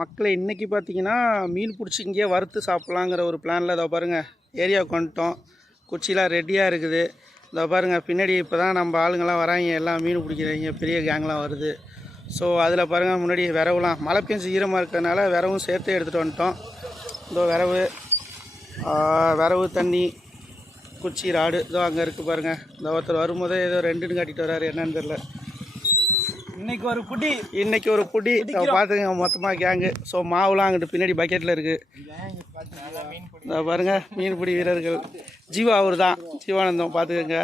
மக்களை இன்றைக்கி பார்த்தீங்கன்னா மீன் பிடிச்சி இங்கேயே வறுத்து சாப்பிட்லாங்கிற ஒரு பிளானில் இதை பாருங்கள் ஏரியாவுக்கு வந்துட்டோம். குச்சிலாம் ரெடியாக இருக்குது. இதை பாருங்கள் பின்னாடி இப்போ தான் நம்ம ஆளுங்கள்லாம் வராங்க, எல்லாம் மீன் பிடிக்கிறவங்க பெரிய கேங்லாம் வருது. ஸோ அதில் பாருங்கள் முன்னாடி விரவுலாம் மழை பெஞ்சு ஈரமாக இருக்கிறதுனால விரவும் சேர்த்து எடுத்துகிட்டு வந்துட்டோம். இதோ விரவு தண்ணி குச்சி ராடு இதோ அங்கே இருக்குது பாருங்கள். இந்த ஒருத்தர் வரும்போதே ஏதோ ரெண்டுன்னு காட்டிட்டு வர்றாரு, என்னன்னு தெரியல. இன்றைக்கி ஒரு புடி பார்த்துங்க மொத்தமாக கேங்கு. ஸோ மாவுலாம் அங்கிட்டு பின்னாடி பக்கெட்டில் இருக்குது. இதை பாருங்கள் மீன்பிடி வீரர்கள். ஜீவா அவர் தான், ஜீவானந்தம் பார்த்துக்கோங்க.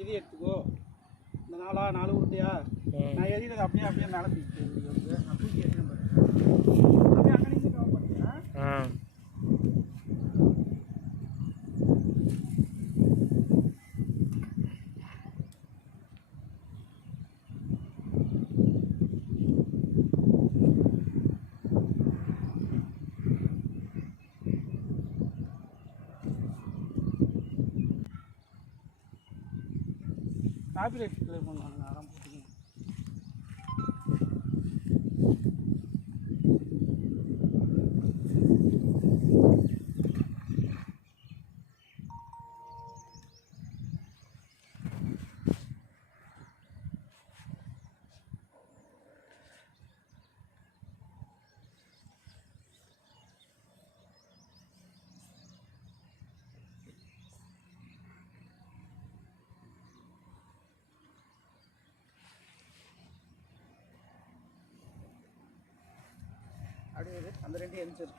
இது எடுத்துக்கோ. இந்த நாலு உருட்டையா நான் எதிர்த்து அப்படியே மேலே தூக்கி எடுத்துன்னு அப்படியே அங்கே நீங்கள் கவர் பண்ணுறேன். காப்பி ரைட் கிளியர் பண்ணுவாங்க அதான் போட்டுக்கணும். அப்படியே அந்த ரெண்டு எரிஞ்சிரு.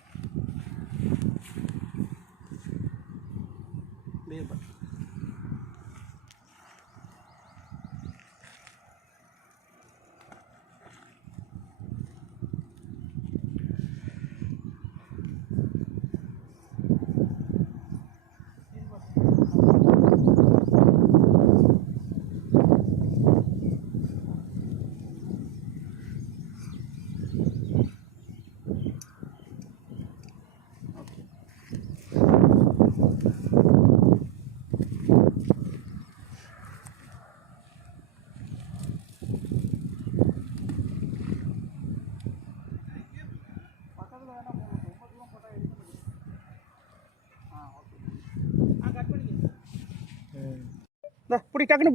புடி டக்குனு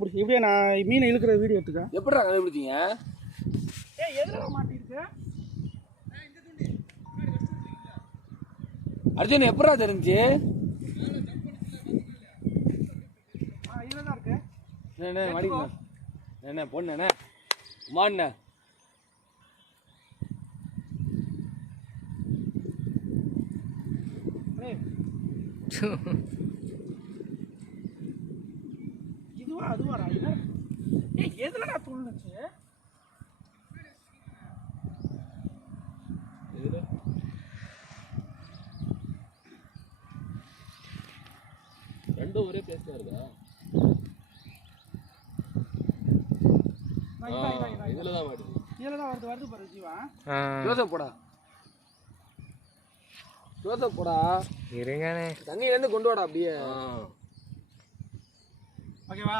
புடி இப்படியே நான் மீனை இழுக்கிற வீடியோ எடுத்துக்கேன். எப்படிடா கண்டுபிடிச்சீங்க? அர்ஜுன் எப்படா தெரிஞ்சு? என்ன பொண்ணு மாண்ண அதுவாடா எதுலடா துள்ளுச்சு? ரெண்டும் ஒரே பிளேஸ்ல இருக்கா? இதுலதான் வருது பாரு ஜீவா. ஜோசப் போடா இருங்கண்ணே, தண்ணியில இருந்து கொண்டு வாடா அப்படியே. ஓகேவா?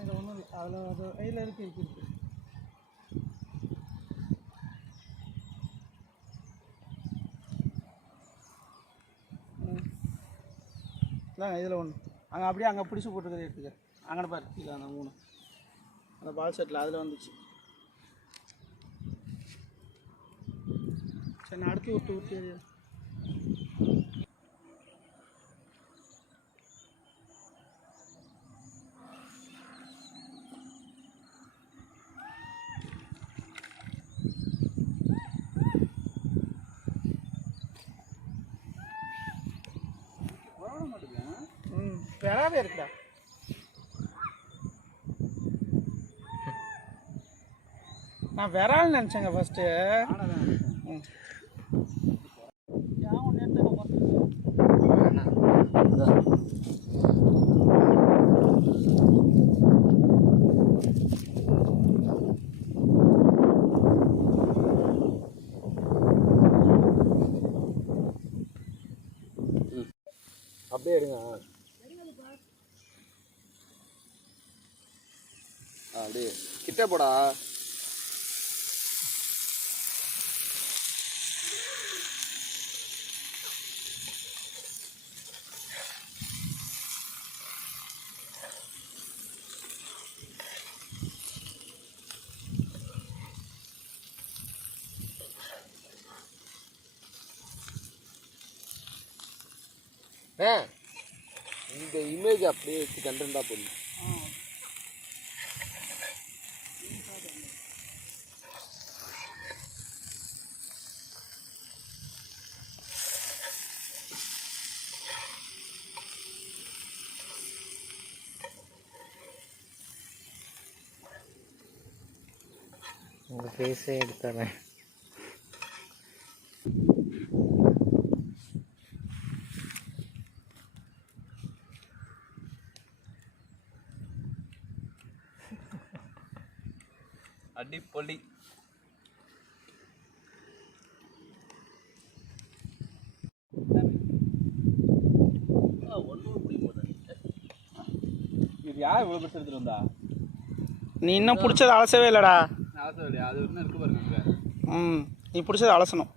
இது ஒன்றும் இல்லை, அதில் இதில் இருக்கு. இதில் ஒன்று அங்கே அப்படியே அங்கே பிடிச்சி போட்டுருக்கிறது எடுத்துக்க. அங்கே பாரு இல்லை அந்த 3 அந்த பால் செட்டில் அதில் வந்துச்சு. சரி நான் அடுத்து ஊற்றி நல்லாவே இருக்குடா. நான் விரால் நினச்சேங்க ஃபஸ்ட்டு. அப்படியே எடுங்க. அப்படியே கிட்ட போடா. இந்த இமேஜ் அப்படியே வச்சு கண்டென்ட்டாக போடணும். உங்கள் ஃபேஸே எடுத்துறேன். அடிப்பொலி. இது யார் இவ்வளோ பெருசு எடுத்துட்டு வந்தா? நீ இன்னும் பிடிச்சது அலசவே இல்லைடா. அலசவில்லையா? அது இன்னும் இருக்கு பாருங்க. நீ பிடிச்சது அலசணும்.